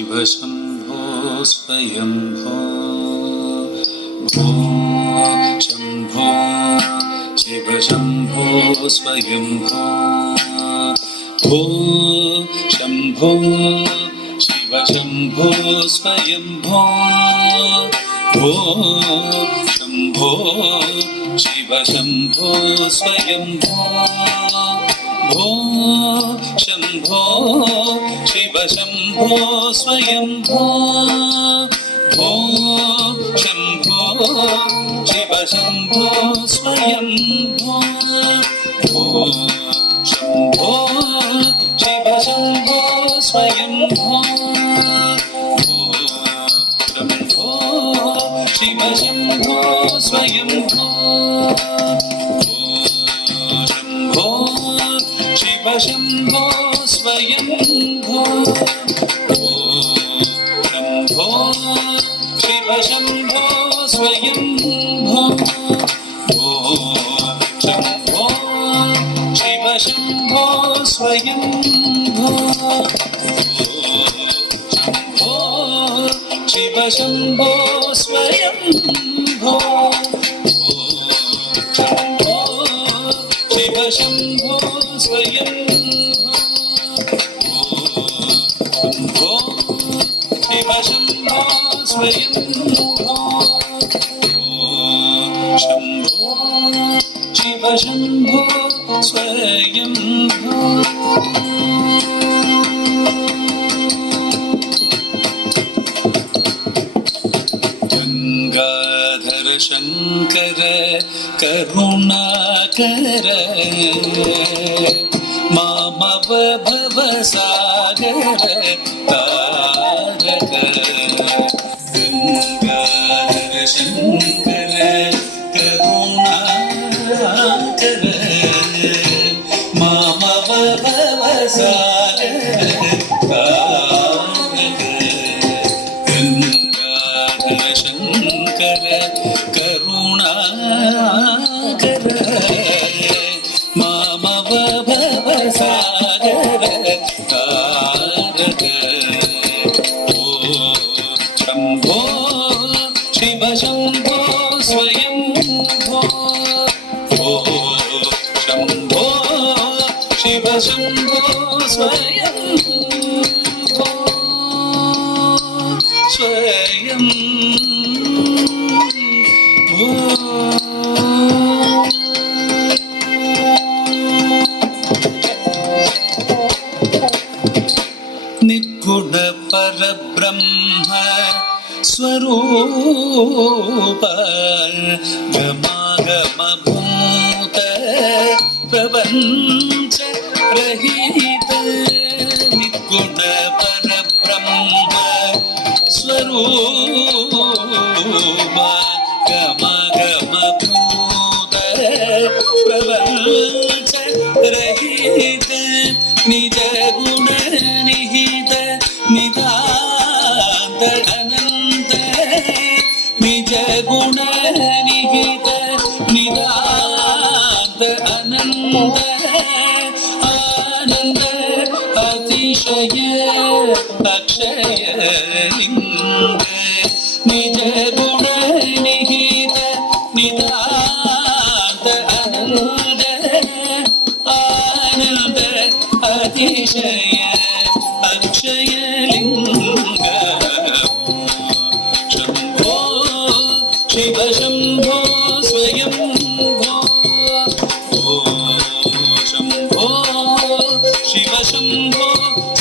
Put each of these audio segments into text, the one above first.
शिव शम्भो स्वयम्भो भो शम्भो शिव शम्भो स्वयम्भो भो शम्भो शिव शम्भो स्वयम्भो भो शम्भो शिव शम्भो स्वयम्भो भो शम्भो शिव शम्भो स्वयम्भो भो शम्भो शिव शम्भो स्वयम्भो भो शम्भो शिव शम्भो स्वयम्भो भो शम्भो शिव शम्भो स्वयम्भो शम्भो शिव शम्भो स्वयम्भो शम्भो शिव शम्भो स्वयम्भो शम्भो शिव शम्भो स्वयम्भो शम्भो शिव शम्भो स्वयम्भो शम्भो शिव शम्भो स्वयम्भो शम्भो शिव शम्भो स्वयम्भो शम्भो शिव शम्भो स्वयम्भो गंगाधर शंकर करुणाकर मामव भवसागर तारक गंगाधर शंकर करुणाकर मामव भवसागर तारक गंगाधर शंकर करुणाकर मामव भवसागर तारक ओ शम्भो शिव शम्भो स्वयम्भो ओ शम्भो शिव शम्भो स्वयम्भो स्वयम्भो निर्गुण परब्रह्म स्वरूप गमागमभूत प्रपञ्च रहित निर्गुण परब्रह्म स्वरूप गमागमभूत प्रपञ्च रहित निज गुण निहित नितांत अनंत निज गुण निहित नितांत अनंत आनंद अतिशय अक्षय लिंग निज गुण निहित नितांत अनंत आनंद अतिशय अक्षय लिंग शम्भो शिव शम्भो स्वयम्भो शम्भो शिव शम्भो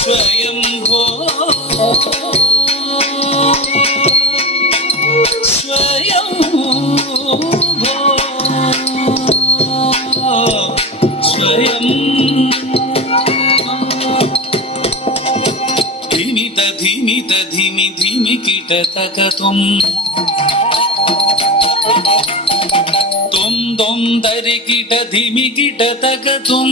स्वयम्भो स्वयम्भो धीमित धीमित धीमि धीमि कीटतकतुं तुम तुम दरि कीट धीमि कीटतकतुं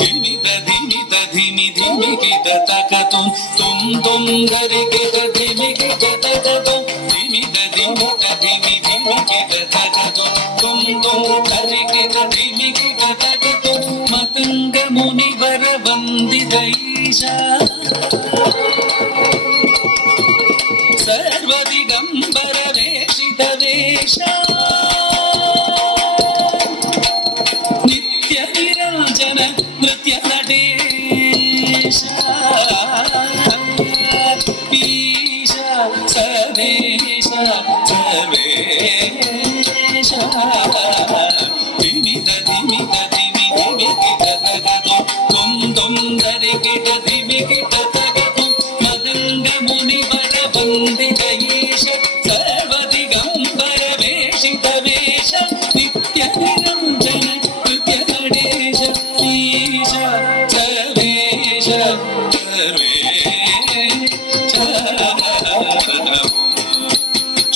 धीमित धीमित धीमि धीमि कीटतकतुं तुम तुम दरि कीट धीमि कीटतकतुं धीमित धीमित धीमि धीमि कीटतकतुं तुम तुम दरि कीट धीमि कीटतकतुं मतंग मुनिवर वंदे ವಂದಿತೈಷ ಸರ್ವದಿಗಂಬರ ವೇಷಿತ ವೇಷ ನಿತ್ಯ ವಿರಾಜನ ನೃತ್ಯ ನಟೇಶ ಈಶ ಸರ್ವೇಶ ಸರ್ವೇಶ ಧಿಮಿತ ಧಿಮಿತ ಧಿಮಿ ಧಿಮಿಕಿಟ ತಗದು ತುಂ ತುಂ ಧರಿಕಿಟ ಧಿಮಿಕಿಟ ತಗದು ಮದಂಗ ಮುನಿವರ ವಂದಿತ ಈಶ ಸರ್ವದಿಗಂಬರ ವೇಷಿತ ವೇಷ ನಿತ್ಯ ನಿರಂಜನ ನೃತ್ಯ ನಡೆಶ ಈಶ ಸರ್ವೇಶ ಸರ್ವೇಶ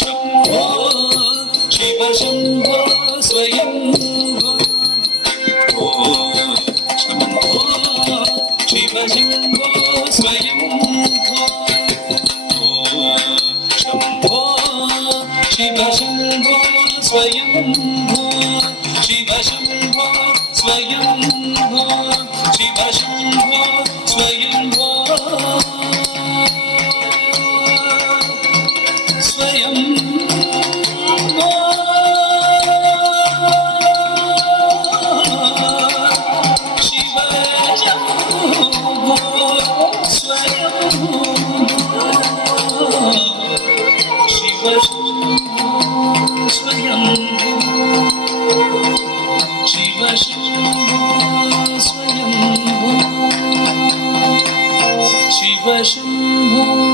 ಶಂಭೋ ಶಿವ ಶಂಭೋ ಸ್ವಯಂ ಶಂಭೋ ಶಿವ ಶಂಭೋ ಸ್ವಯಂ ಶಂಭೋ ಶಿವ ಶಂಭೋ ಸ್ವಯಂ ಶಿವ ಶಂಭೋ ಸ್ವಯಂ ಶಿವ ಶಂಭೋ ಸ್ವಯಂ ಸ್ವಯಂ ಶಿವ ಶಂಭೋ ಸ್ವಯಂ ಶಿವ ಶಂಭೋ ಸ್ವಯಂ ಶಿವ ಶಂಭೋ ಸ್ವಯಂ ಶಿವ ಶಂಭೋ